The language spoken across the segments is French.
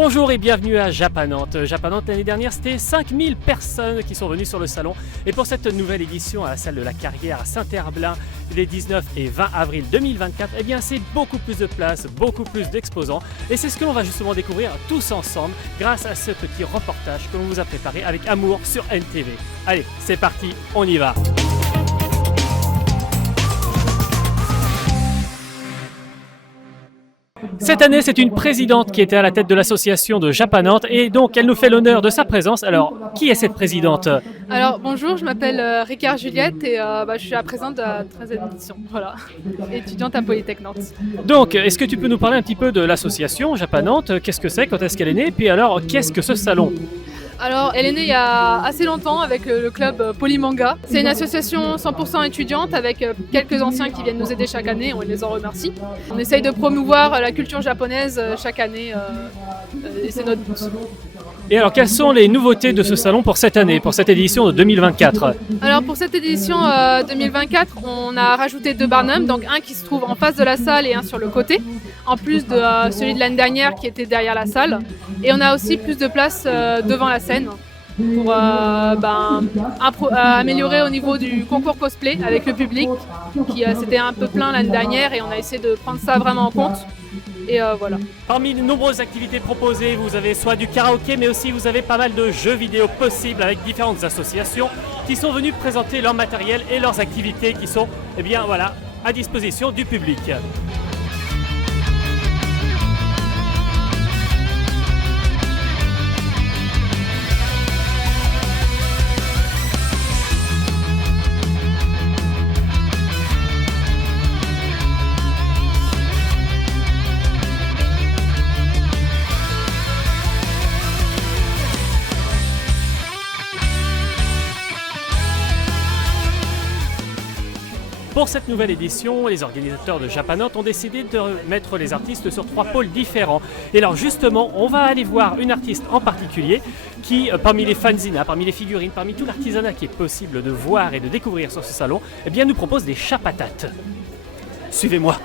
Bonjour et bienvenue à Japanante. Japanante, l'année dernière, c'était 5000 personnes qui sont venues sur le salon. Et pour cette nouvelle édition à la salle de la Carrière à Saint-Herblain, les 19 et 20 avril 2024, eh bien c'est beaucoup plus de place, beaucoup plus d'exposants. Et c'est ce que l'on va justement découvrir tous ensemble grâce à ce petit reportage que l'on vous a préparé avec amour sur NTV. Allez, c'est parti, on y va. Cette année, c'est une présidente qui était à la tête de l'association de Japanante et donc elle nous fait l'honneur de sa présence. Alors, qui est cette présidente? Alors bonjour, je m'appelle Ricard Juliette et je suis la présidente de la 13e édition, voilà, étudiante à Polytech Nantes. Donc, est-ce que tu peux nous parler un petit peu de l'association Japanante? Qu'est-ce que c'est? Quand est-ce qu'elle est née? Puis alors, qu'est-ce que ce salon? Alors elle est née il y a assez longtemps avec le club Polymanga. C'est une association 100% étudiante avec quelques anciens qui viennent nous aider chaque année, on les en remercie. On essaye de promouvoir la culture japonaise chaque année et c'est notre but. Et alors, quelles sont les nouveautés de ce salon pour cette année, pour cette édition de 2024? Alors pour cette édition 2024, on a rajouté 2 barnums, donc un qui se trouve en face de la salle et un sur le côté, en plus de celui de l'année dernière qui était derrière la salle. Et on a aussi plus de place devant la scène pour améliorer au niveau du concours cosplay avec le public, qui c'était un peu plein l'année dernière et on a essayé de prendre ça vraiment en compte. Et voilà. Parmi les nombreuses activités proposées, vous avez soit du karaoké, mais aussi vous avez pas mal de jeux vidéo possibles avec différentes associations qui sont venues présenter leur matériel et leurs activités qui sont à disposition du public. Pour cette nouvelle édition, les organisateurs de Japanante ont décidé de mettre les artistes sur 3 pôles différents. Et alors justement, on va aller voir une artiste en particulier qui, parmi les fanzinas, parmi les figurines, parmi tout l'artisanat qui est possible de voir et de découvrir sur ce salon, eh bien nous propose des chats patates. Suivez-moi.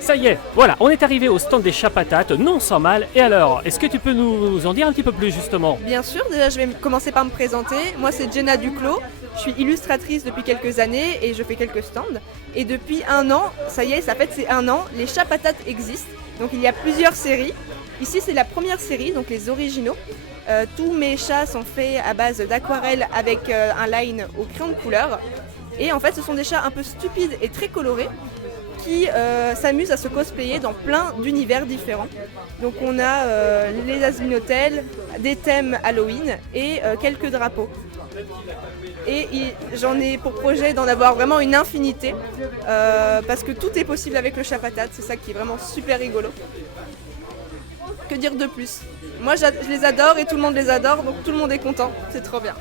Ça y est, voilà, on est arrivé au stand des chats patates, non sans mal. Et alors, est-ce que tu peux nous en dire un petit peu plus justement? Bien sûr, déjà je vais commencer par me présenter. Moi c'est Jenna Duclos, je suis illustratrice depuis quelques années et je fais quelques stands. Et depuis 1 an, ça y est, ça fait c'est 1 an, les chats patates existent. Donc il y a plusieurs séries. Ici c'est la première série, donc les originaux. Tous mes chats sont faits à base d'aquarelle avec un line au crayon de couleur. Et en fait ce sont des chats un peu stupides et très colorés qui s'amusent à se cosplayer dans plein d'univers différents. Donc on a les Azminotels, des thèmes Halloween et quelques drapeaux. Et j'en ai pour projet d'en avoir vraiment une infinité parce que tout est possible avec le chat patate, c'est ça qui est vraiment super rigolo. Que dire de plus? Moi je les adore et tout le monde les adore, donc tout le monde est content, c'est trop bien.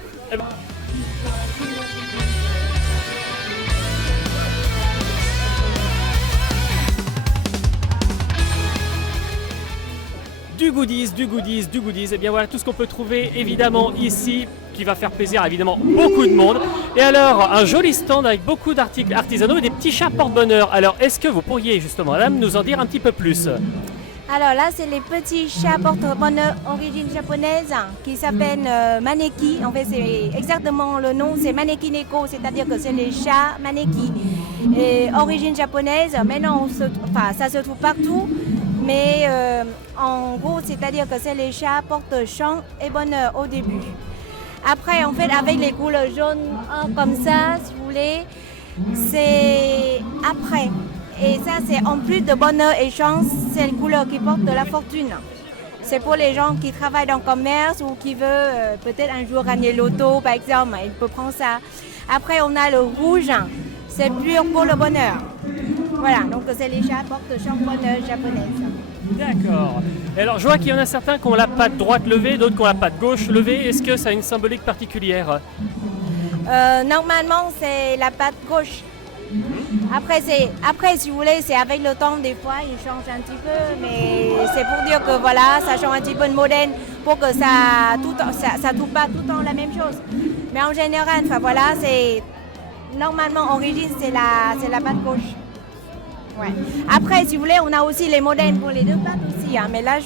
Du goodies, et bien voilà tout ce qu'on peut trouver évidemment ici, qui va faire plaisir à évidemment beaucoup de monde. Et alors, un joli stand avec beaucoup d'articles artisanaux et des petits chats porte-bonheur. Alors, est-ce que vous pourriez justement, madame, nous en dire un petit peu plus? Alors là, c'est les petits chats porte-bonheur origine japonaise qui s'appellent Maneki. En fait, c'est exactement le nom, c'est Maneki Neko, c'est-à-dire que c'est les chats Maneki. Et origine japonaise, maintenant, ça se trouve partout. Mais en gros, c'est-à-dire que c'est les chats portent chance et bonheur au début. Après, en fait, avec les couleurs jaunes comme ça, si vous voulez, c'est après. Et ça, c'est en plus de bonheur et chance, c'est les couleurs qui portent de la fortune. C'est pour les gens qui travaillent dans le commerce ou qui veulent peut-être un jour gagner l'auto, par exemple, ils peuvent prendre ça. Après, on a le rouge, c'est pur pour le bonheur. Voilà, donc c'est les chats porte-chance bonheur japonaise. D'accord. Et alors, je vois qu'il y en a certains qui ont la patte droite levée, d'autres qui ont la patte gauche levée. Est-ce que ça a une symbolique particulière? Normalement, c'est la patte gauche. Après, si vous voulez, c'est avec le temps, des fois, il change un petit peu, mais c'est pour dire que voilà, ça change un petit peu de modèle pour que ça touche pas tout le temps la même chose. Mais en général, enfin voilà, c'est normalement origine, c'est la patte gauche. Ouais. Après, si vous voulez, on a aussi les modèles pour les deux pattes aussi. Hein, mais là,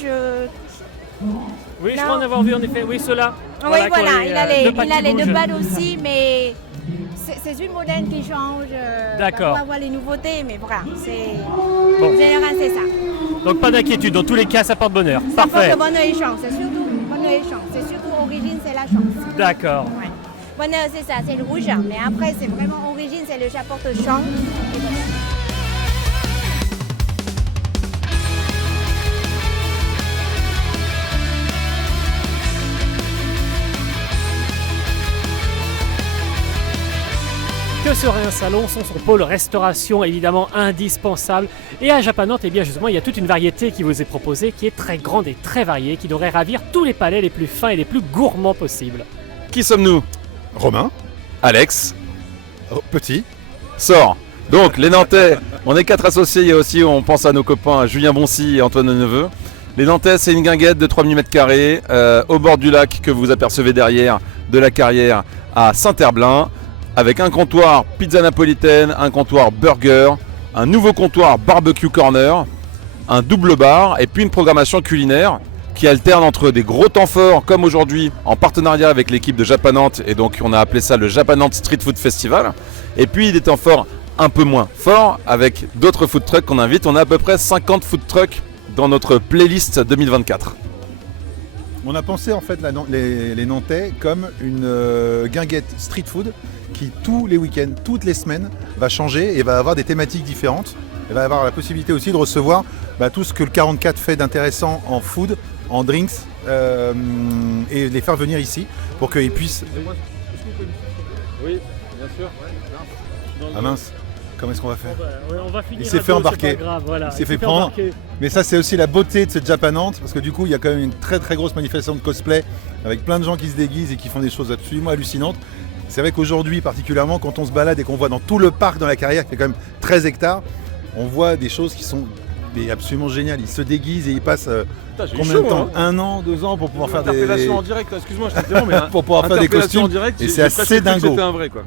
Oui, je Non. crois en avoir vu en effet. Oui, ceux-là. Oui, voilà, qui ont il a les, pattes il a qui les deux bougent. pattes aussi, mais c'est une modèle qui change. D'accord. On va voir les nouveautés, mais voilà, c'est Bon. en général, c'est ça. Donc pas d'inquiétude, dans tous les cas, ça porte bonheur. Ça Parfait. porte bonheur et chance, c'est surtout bonheur et chance. C'est surtout origine, c'est la chance. D'accord. Ouais. Bonheur, c'est ça, c'est le rouge, mais après, c'est vraiment origine, c'est le chat porte-chance. Que serait un salon sans son pôle restauration évidemment indispensable? Et à Japanante, eh bien justement, il y a toute une variété qui vous est proposée, qui est très grande et très variée, qui devrait ravir tous les palais les plus fins et les plus gourmands possibles. Qui sommes-nous? Romain, Alex, petit. Sort. Donc les Nantais, on est 4 associés, il y a aussi, on pense à nos copains Julien Boncy et Antoine Neveu. Les Nantais, c'est une guinguette de 3000 m2 au bord du lac que vous apercevez derrière de la carrière à Saint-Herblain, avec un comptoir pizza napolitaine, un comptoir burger, un nouveau comptoir barbecue corner, un double bar et puis une programmation culinaire qui alterne entre des gros temps forts comme aujourd'hui en partenariat avec l'équipe de Japanante, et donc on a appelé ça le Japanante Street Food Festival, et puis des temps forts un peu moins forts avec d'autres food trucks qu'on invite. On a à peu près 50 food trucks dans notre playlist 2024. On a pensé en fait les Nantais comme une guinguette street food qui tous les week-ends, toutes les semaines va changer et va avoir des thématiques différentes. Et va avoir la possibilité aussi de recevoir tout ce que le 44 fait d'intéressant en food, en drinks et les faire venir ici pour qu'ils puissent... Oui, bien sûr. Ah mince, comment est-ce qu'on va faire? On va finir. Il s'est fait embarquer. Il s'est fait prendre. Mais ça c'est aussi la beauté de ce Japanante, parce que du coup il y a quand même une très très grosse manifestation de cosplay avec plein de gens qui se déguisent et qui font des choses absolument hallucinantes. C'est vrai qu'aujourd'hui particulièrement, quand on se balade et qu'on voit dans tout le parc dans la carrière qui fait quand même 13 hectares, on voit des choses qui sont absolument géniales. Ils se déguisent et ils passent combien de temps? 1 an, 2 ans pour pouvoir faire des... en direct, excuse-moi je t'interromps, mais pour pouvoir faire des costumes en direct, et c'est assez dingo. C'était un vrai quoi.